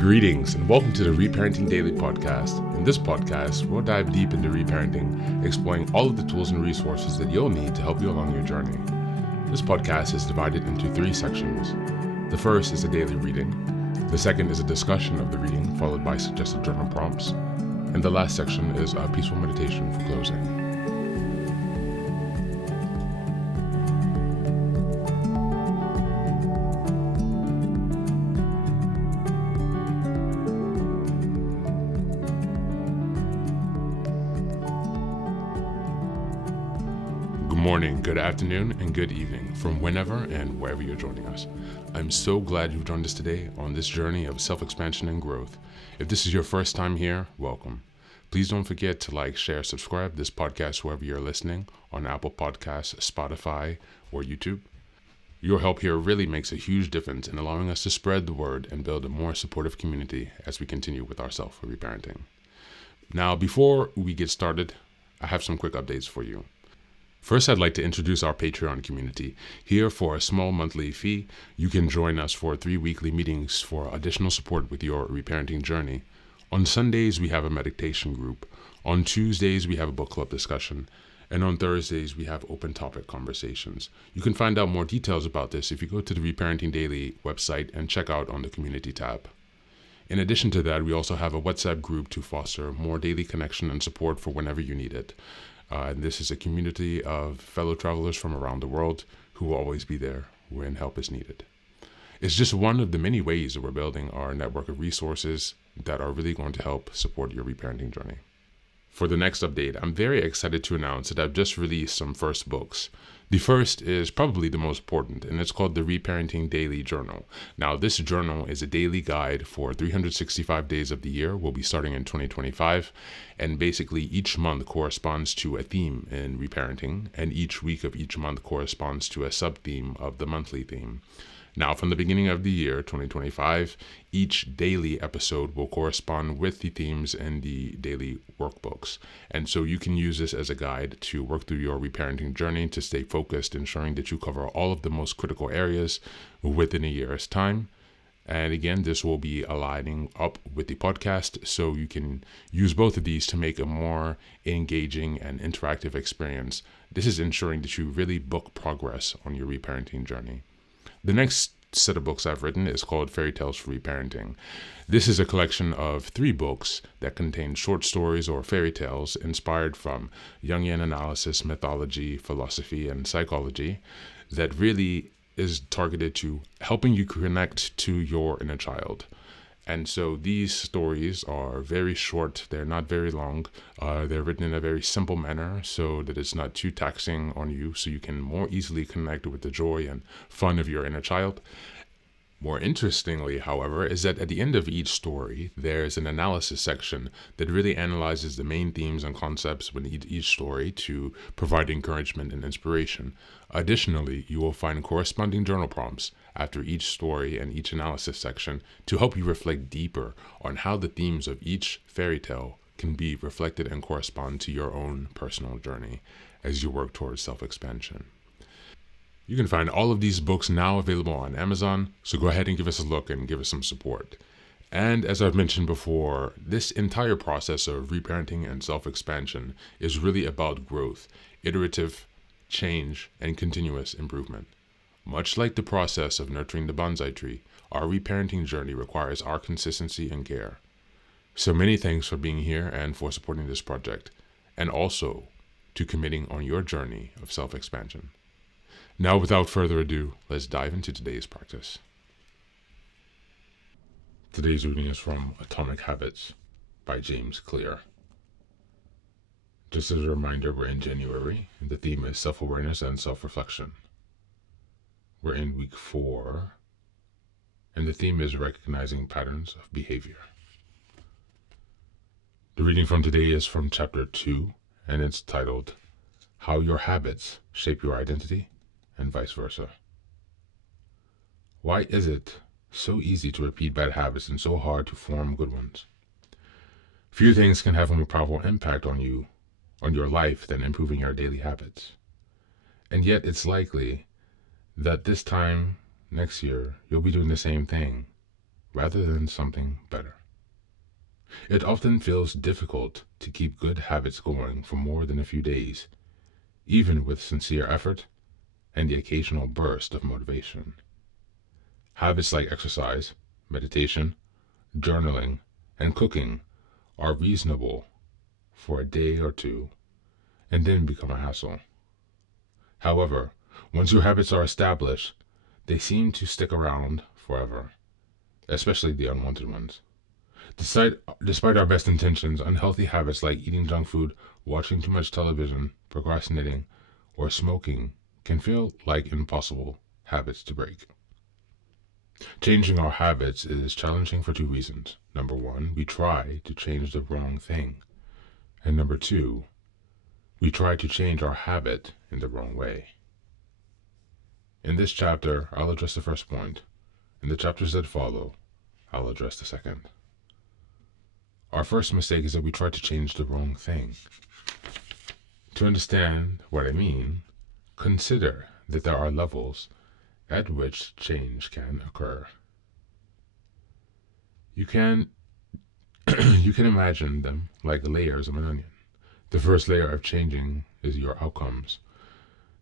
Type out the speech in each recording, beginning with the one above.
Greetings and welcome to the Reparenting Daily podcast. In this podcast, we'll dive deep into reparenting, exploring all of the tools and resources that you'll need to help you along your journey. This podcast is divided into 3 sections. The first is a daily reading. The second is a discussion of the reading, followed by suggested journal prompts. And the last section is a peaceful meditation for closing. Good morning, good afternoon, and good evening from whenever and wherever you're joining us. I'm so glad you've joined us today on this journey of self-expansion and growth. If this is your first time here, welcome. Please don't forget to like, share, subscribe this podcast wherever you're listening, on Apple Podcasts, Spotify, or YouTube. Your help here really makes a huge difference in allowing us to spread the word and build a more supportive community as we continue with our self-reparenting. Now, before we get started, I have some quick updates for you. First, I'd like to introduce our Patreon community. Here, for a small monthly fee, you can join us for 3 weekly meetings for additional support with your reparenting journey. On Sundays, we have a meditation group. On Tuesdays, we have a book club discussion. And on Thursdays, we have open topic conversations. You can find out more details about this if you go to the Reparenting Daily website and check out on the community tab. In addition to that, we also have a WhatsApp group to foster more daily connection and support for whenever you need it. And this is a community of fellow travelers from around the world who will always be there when help is needed. It's just one of the many ways that we're building our network of resources that are really going to help support your reparenting journey. For the next update, I'm very excited to announce that I've just released some first books. The first is probably the most important, and it's called the Reparenting Daily Journal. Now, this journal is a daily guide for 365 days of the year. We'll be starting in 2025, and basically each month corresponds to a theme in reparenting, and each week of each month corresponds to a sub-theme of the monthly theme. Now, from the beginning of the year, 2025, each daily episode will correspond with the themes in the daily workbooks. And so you can use this as a guide to work through your reparenting journey to stay focused, ensuring that you cover all of the most critical areas within a year's time. And again, this will be aligning up with the podcast, so you can use both of these to make a more engaging and interactive experience. This is ensuring that you really book progress on your reparenting journey. The next set of books I've written is called Fairy Tales for Reparenting. This is a collection of 3 books that contain short stories or fairy tales inspired from Jungian analysis, mythology, philosophy, and psychology that really is targeted to helping you connect to your inner child. And so these stories are very short. They're not very long. They're written in a very simple manner so that it's not too taxing on you, so you can more easily connect with the joy and fun of your inner child. More interestingly, however, is that at the end of each story, there's an analysis section that really analyzes the main themes and concepts within each story to provide encouragement and inspiration. Additionally, you will find corresponding journal prompts after each story and each analysis section to help you reflect deeper on how the themes of each fairy tale can be reflected and correspond to your own personal journey as you work towards self-expansion. You can find all of these books now available on Amazon, so go ahead and give us a look and give us some support. And as I've mentioned before, this entire process of reparenting and self-expansion is really about growth, iterative change, and continuous improvement. Much like the process of nurturing the bonsai tree, our reparenting journey requires our consistency and care. So many thanks for being here and for supporting this project, and also to committing on your journey of self-expansion. Now, without further ado, let's dive into today's practice. Today's reading is from Atomic Habits by James Clear. Just as a reminder, we're in January, and the theme is self-awareness and self-reflection. We're in week 4, and the theme is recognizing patterns of behavior. The reading from today is from chapter 2, and it's titled, How Your Habits Shape Your Identity, and vice versa. Why is it so easy to repeat bad habits and so hard to form good ones? Few things can have a more powerful impact on your life than improving your daily habits. And yet it's likely that this time next year you'll be doing the same thing, rather than something better. It often feels difficult to keep good habits going for more than a few days, even with sincere effort and the occasional burst of motivation. Habits like exercise, meditation, journaling, and cooking are reasonable for a day or two and then become a hassle. However, once your habits are established, they seem to stick around forever, especially the unwanted ones. Despite our best intentions, unhealthy habits like eating junk food, watching too much television, procrastinating, or smoking can feel like impossible habits to break. Changing our habits is challenging for two reasons. Number one, we try to change the wrong thing. And number two, we try to change our habit in the wrong way. In this chapter, I'll address the first point. In the chapters that follow, I'll address the second. Our first mistake is that we try to change the wrong thing. To understand what I mean, consider that there are levels at which change can occur. You can imagine them like layers of an onion. The first layer of changing is your outcomes.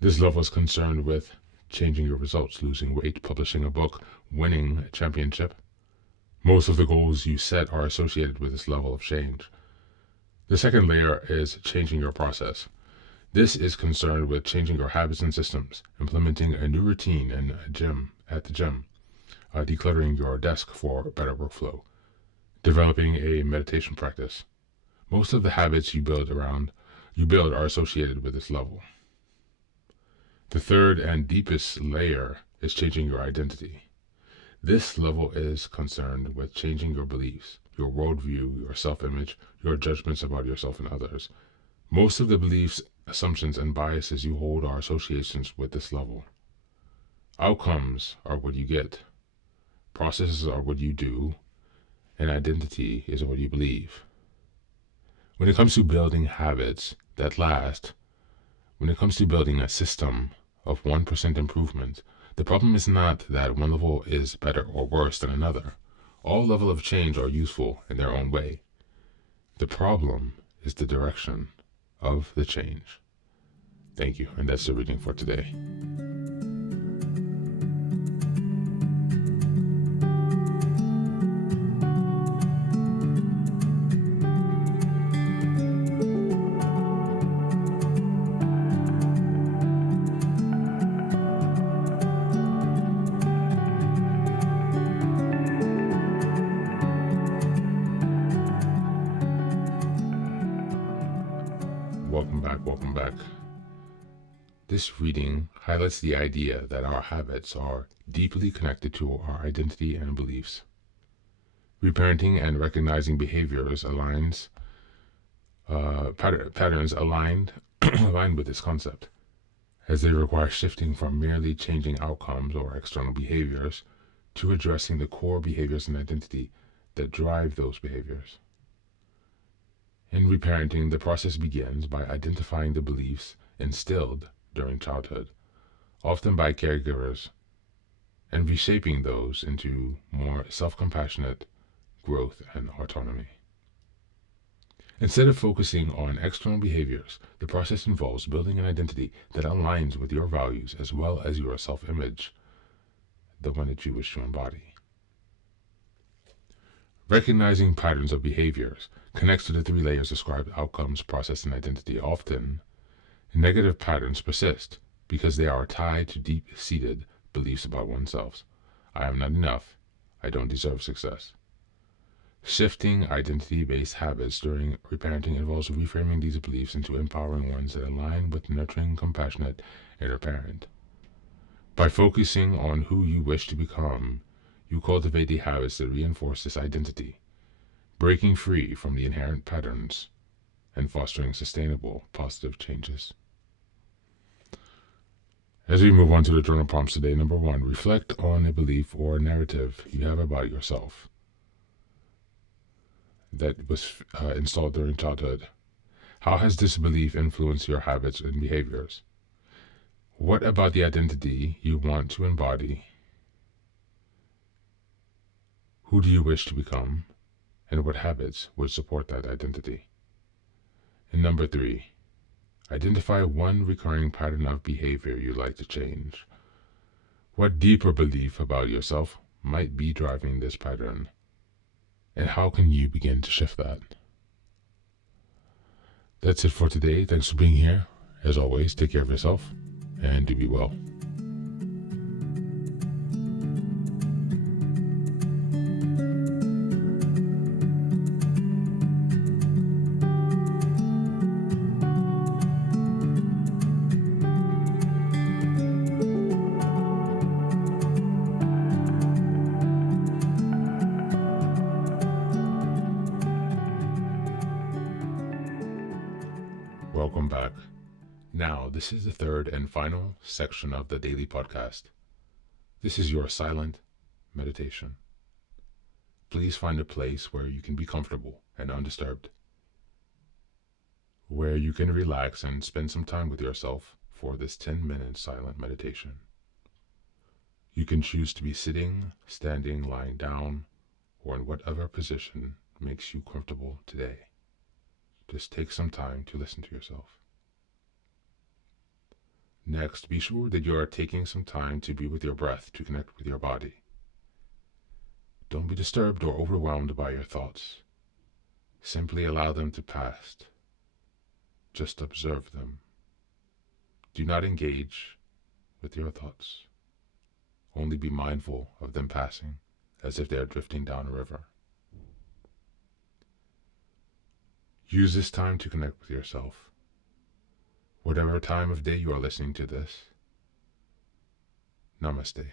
This level is concerned with changing your results, losing weight, publishing a book, winning a championship. Most of the goals you set are associated with this level of change. The second layer is changing your process. This is concerned with changing your habits and systems, implementing a new routine at the gym, decluttering your desk for better workflow, developing a meditation practice. Most of the habits you build are associated with this level. The third and deepest layer is changing your identity. This level is concerned with changing your beliefs, your worldview, your self-image, your judgments about yourself and others. Most of the beliefs, assumptions, and biases you hold are associations with this level. Outcomes are what you get. Processes are what you do. And identity is what you believe. When it comes to building habits that last, when it comes to building a system of 1% improvement, the problem is not that one level is better or worse than another. All levels of change are useful in their own way. The problem is the direction of the change. Thank you, and that's the reading for today. Welcome back. This reading highlights the idea that our habits are deeply connected to our identity and beliefs. Reparenting and recognizing behaviors patterns aligned with this concept, as they require shifting from merely changing outcomes or external behaviors to addressing the core behaviors and identity that drive those behaviors. In reparenting, the process begins by identifying the beliefs instilled during childhood, often by caregivers, and reshaping those into more self-compassionate growth and autonomy. Instead of focusing on external behaviors, the process involves building an identity that aligns with your values as well as your self-image, the one that you wish to embody. Recognizing patterns of behaviors connects to the three layers described: outcomes, process, and identity. Often, negative patterns persist because they are tied to deep-seated beliefs about oneself. I am not enough. I don't deserve success. Shifting identity-based habits during reparenting involves reframing these beliefs into empowering ones that align with nurturing, compassionate inner parent. By focusing on who you wish to become, you cultivate the habits that reinforce this identity, breaking free from the inherent patterns and fostering sustainable, positive changes. As we move on to the journal prompts today, number 1, reflect on a belief or narrative you have about yourself that was installed during childhood. How has this belief influenced your habits and behaviors? What about the identity you want to embody Who do you wish to become, and what habits would support that identity? And number 3, identify one recurring pattern of behavior you'd like to change. What deeper belief about yourself might be driving this pattern, and how can you begin to shift that? That's it for today. Thanks for being here. As always, take care of yourself and do be well. Welcome back. Now, this is the third and final section of the daily podcast. This is your silent meditation. Please find a place where you can be comfortable and undisturbed, where you can relax and spend some time with yourself for this 10-minute silent meditation. You can choose to be sitting, standing, lying down, or in whatever position makes you comfortable today. Just take some time to listen to yourself. Next, be sure that you are taking some time to be with your breath to connect with your body. Don't be disturbed or overwhelmed by your thoughts. Simply allow them to pass. Just observe them. Do not engage with your thoughts. Only be mindful of them passing, as if they are drifting down a river. Use this time to connect with yourself. Whatever time of day you are listening to this, Namaste.